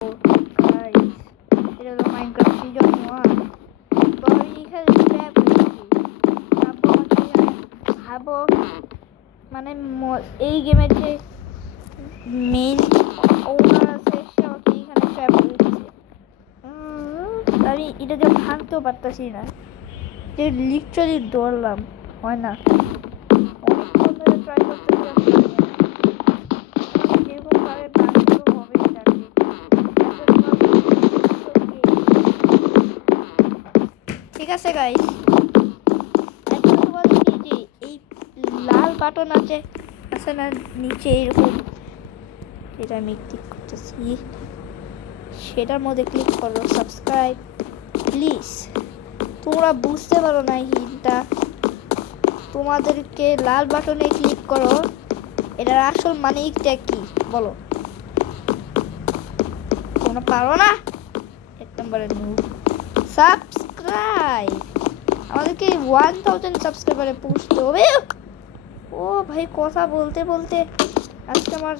Guys, এটা হলো Minecraft season 1। তো আমি এখানে ট্র্যাপ হয়েছি। তারপর আমাকে এখানে ভাবো মানে এই গেমের যে মেইন ওনার আছে সে আমাকে এখানে ট্র্যাপ করে দিচ্ছে। আমি এটা যে ভাঙতেও পারতাছি না, যে লিটারালি দৌড়লাম, হয় না। অনেকক্ষণ ধরে ট্রাই করতেছি, আমি পারি না। যেরকম ভাবে ভাঙতে তো হবে এটাকে। ঠিক আছে গাইস, এখন তোমাদেরকে যে এই লাল বাটন আছে না নিচে এরকম, এটা আমি ক্লিক করতেছি, সেটার মধ্যে ক্লিক করো সাবস্ক্রাইব প্লিজ। তোমরা বুঝতে পারো না হিন্টটা, তোমাদেরকে লাল বাটনে ক্লিক করো। এটার আসল মানেটা কি বলো? তোমরা পারো না, এক নম্বরে সাবস্ক্রাইব। আমাদেরকে 1000 সাবস্ক্রাইবারে পৌঁছতে হবে। ও ভাই, কথা বলতে বলতে আজকে আমার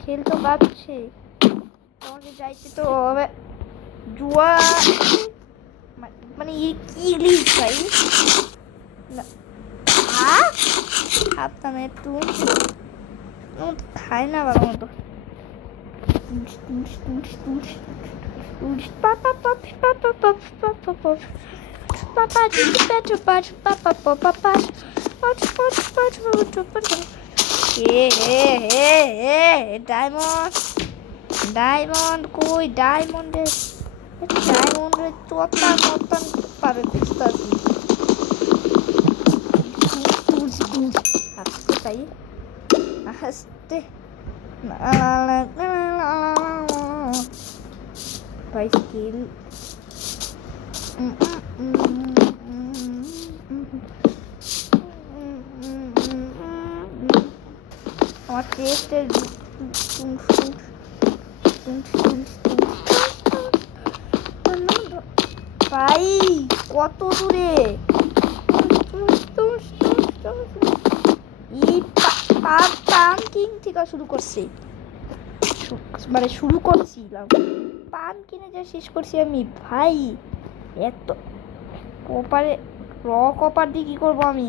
খেল তো বাজছে, তোমাকে যাইতে তো হবে। জুয়া মানে কি গ্লিচ ভাই? না হাত টানে একটু খায় না ভালো মতো। ডায়মন্ড ডায়মন্ড কই? ডায়মন্ডের চত্বর মতন পারে খুঁজতেছি। আসতে তাই আসতে ভাই স্কিল আমার চেস্টের ভাই কত দূরে? এই পাম্পকিন থেকে শুরু করছি, মানে শুরু করছিলাম পাম্পকিনে যা শেষ করছি আমি ভাই। এত কপারে কপার দিয়ে কি করবো আমি?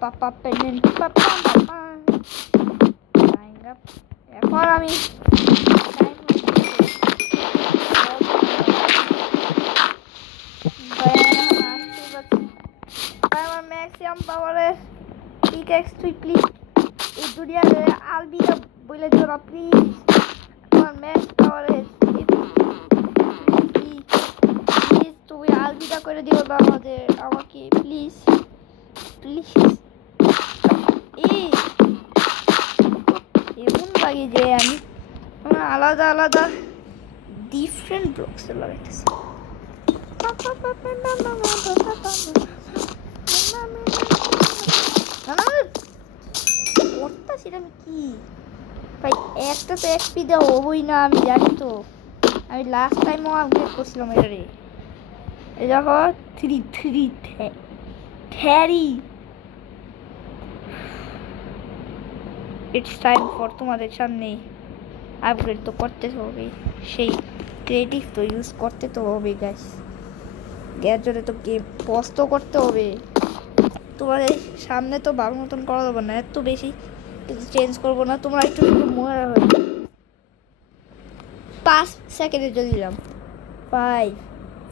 পাপা পেমেন্ট পাপা পাপা। এখন আমি আমার ম্যাক্সিমাম পাওয়ারের পিক্যাক্স তুই প্লিজ এই দুনিয়ার আলবিটা বলে দিও না প্লিজ। আমার ম্যাক্স পাওয়ারের প্লিজ তুমি আলবিটা করে দিও না আমাকে প্লিজ প্লিজ। এমন লাগে যে আমি আলাদা আলাদা ডিফারেন্ট ব্লকস লাগাইতেছি। করতেছি আমি কি ভাই? একটা তো এক্সপি দেওয়া হবই না, আমি জানি তো। আমি লাস্ট টাইমও আপডেট করছিলাম এটারে। এই দেখো 3 ইটস টাইম ফর তোমাদের সামনে আপগ্রেড তো করতে হবে, সেই ক্রিয়েটিভ তো ইউজ করতে তো হবে গাইস। গ্যাস জন্য তো গেম পজ তো করতে হবে। তোমাদের সামনে তো ভালো মতন করা যাবে না, এত বেশি কিছু চেঞ্জ করবো না। তোমরা একটু মনে হয় 5 সেকেন্ডে চলে দিলাম। 5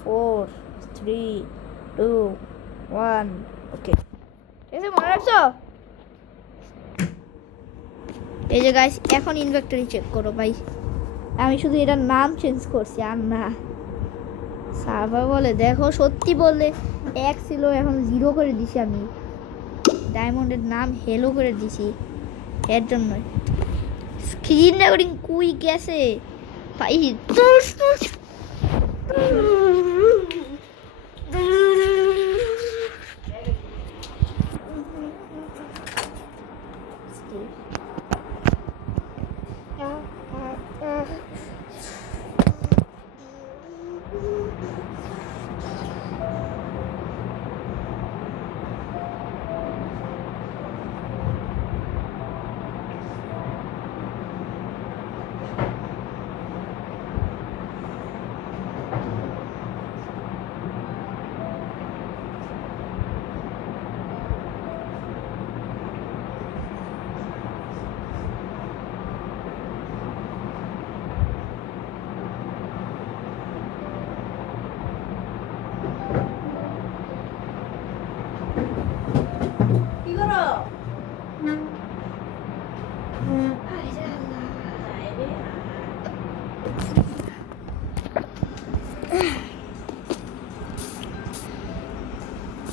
4 3 2 1 ওকে, ঠিক আছে মনে রাখছো? এই যে গাইস, এখন ইনভেন্টরি চেক করো ভাই। আমি শুধু এটার নাম চেঞ্জ করছি আর না। সার্ভার বলে দেখো, সত্যি বললে 1 ছিল, এখন 0 করে দিছি। আমি ডায়মন্ডের নাম হেলো করে দিছি এর জন্য। স্ক্রিন রেকর্ডিং কুই গেছে ভাই।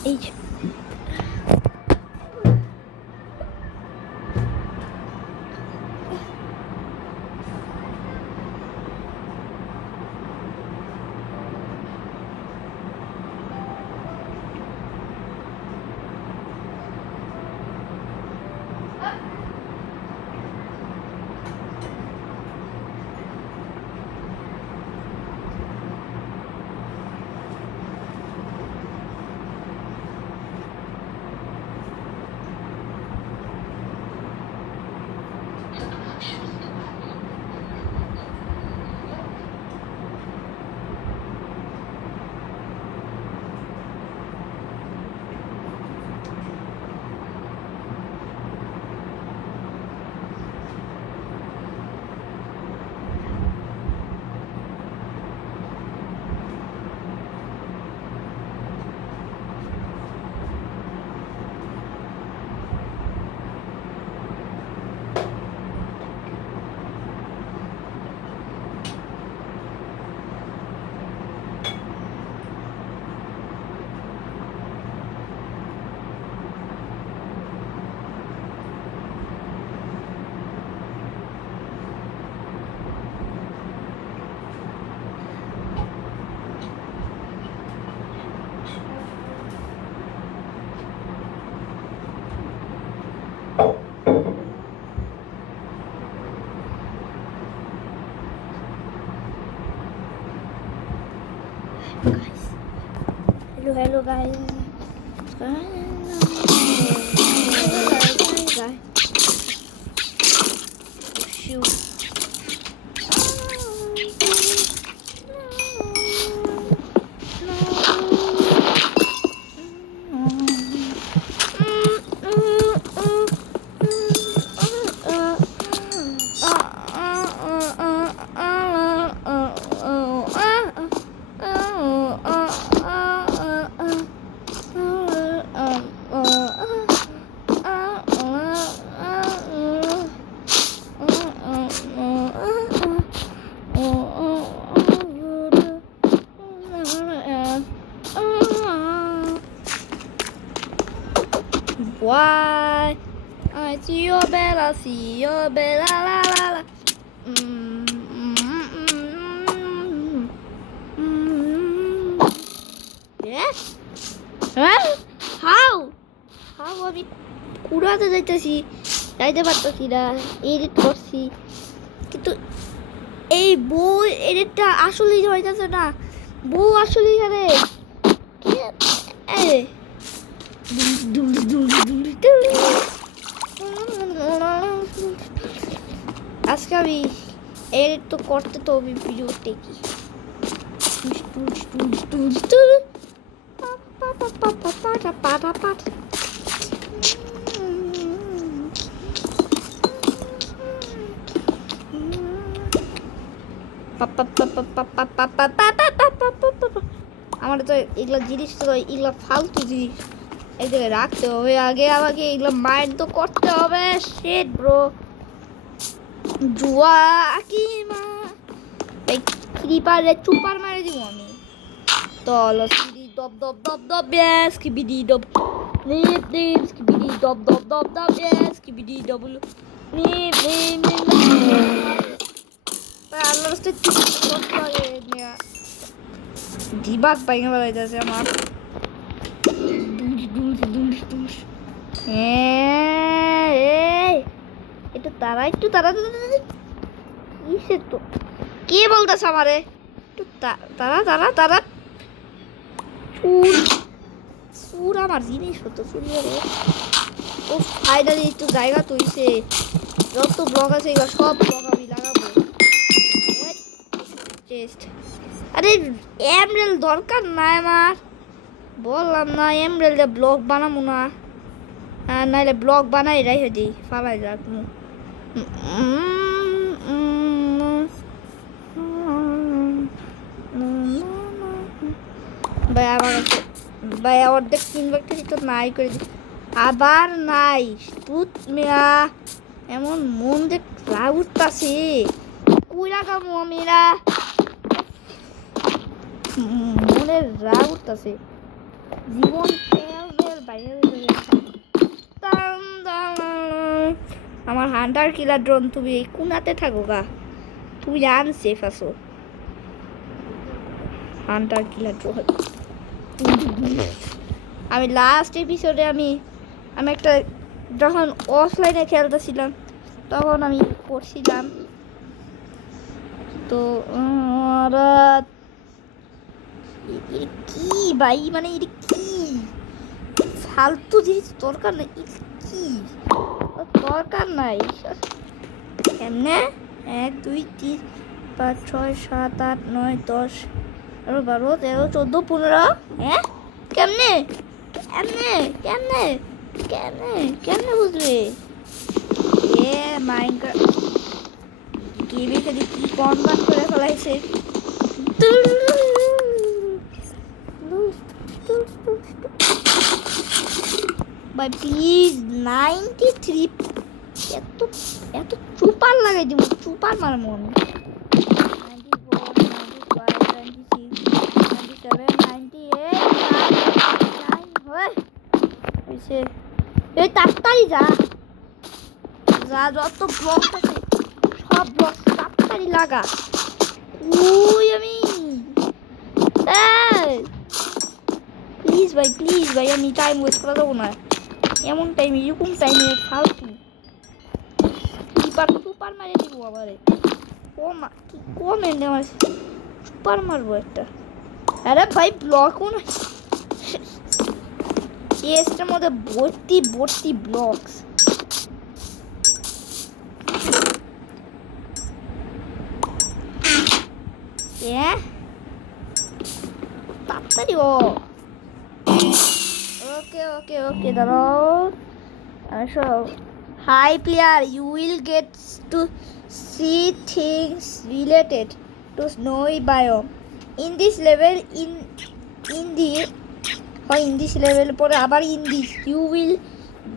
এই যে hello guys. Shoot. Why? I see your bella, la la la. Yeah? Huh? How? How আমি কুড়াতে যাইতেছি, যাইতে পারতেছি না, এডিট করছি, কিন্তু এই বউ এডিটটা আসলেই হইতেছে না। বউ আসলেই জানে আজকে আমি এডিট তো করতে তো ভিডিও দেখি। আমার তো এগুলা জিনিস তো এগুলা ফালতু জিনিস এক জায়গায় রাখতে হবে। আগে আমাকে এগুলা মাইন্ড তো করতে হবে। শিট ব্রো, জুয়া কি মা ক্রিপারে চুপার মারে দিব আমি। তলো সিডি দব দব দব দব ব্যাস কি বিডি দব নিপ নিপ কি বিডি দব দব দব দব ব্যাস কি বিডি ডবল নিপ নিপ আল্লাহ রাস্তায় করতে লাগে দিবাক বাইঙে বেড়াইতেছে আমার। একটু তারা কিসে তো কে বলতেছে আমারে একটু তারা তারা তারা চুর আমার জিনিস হতো চুরি ও ফাইনালি একটু জায়গা তৈছে। যত ব্লগ আছে এগুলো সব ব্লগ আমি লাগাবো। আরে এমরেল দরকার নাই আমার, বললাম না এমরেলটা ব্লগ বানাবো না, নাইলে ব্লগ বানাই রাই দিই ফালাই রাখবো। ভাই আমার ভাই অর্ধেক ইনভার্টারই তো নাই করে দিই আবার নাই তুত মেয়া এমন মন যে রাগ উঠতাছে কই লাগাম মমিরা মনের রাগ উঠতেছে জীবন তেল বাইরে আমার হান্টার কিলার ড্রোন তুমি এই কোনাতে থাকো গা তুমি আনসেফ আছো হান্টার কিলার ড্রোন আমি লাস্ট এপিসোডে আমি একটা যখন অফলাইনে খেলতেছিলাম তখন আমি করছিলাম তো কি ভাই মানে এটা কি ফালতু জিনিস দরকার নেই কি দরকার নাই এমনে 1 2 3 5 6 7 8 9 10 11 12 13 14 15 হ্যাঁ কেমনে কেমনে কেমনে কেমনে কেমনে বুঝবে এ মাইনক্রাফট গেমে খালি কি কনভার্ট করে ফেলাইছে ভাই প্লিজ 93 এত এত চুপার লাগাই দিব চুপার মার মন 94 এই তাড়াতাড়ি যা যা যত ব্লক আছে সব ব্লক তাড়াতাড়ি লাগা ওই আমি প্লিজ ভাই আমি টাইম ওয়েস্ট করা যাবো না এমন টাইম এরকম টাইমে ফালতু সুপার মারে দিব আবারে কমেন্ট আমার সুপার মারবো একটা আরে ভাই ব্লকও না চেস্টের মধ্যে ভর্তি ব্লকস তাড়াতাড়ি ওকে দাঁড়াও Hi player, you will get to see things related to snowy biome. In this level, you will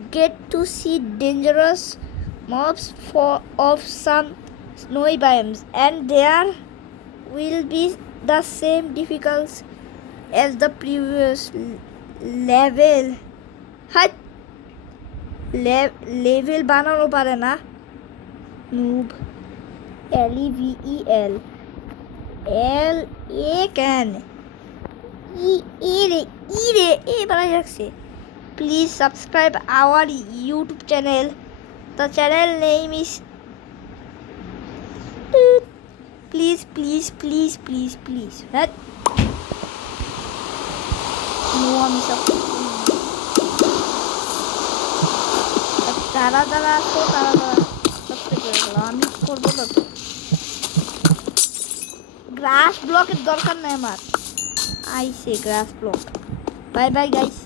get to see dangerous mobs of some snowy biomes, and there will be the same difficulties as the previous level. Level বানানো পারে না noob LEVEL কেন ই বানাই রাখছে please subscribe our YouTube channel the channel name is please হ্যাঁ আমি তারা subscribe করে গেল আমি করবো না তো গ্রাস ব্লকের দরকার নাই আমার আইসে গ্রাস ব্লক বাই গাইস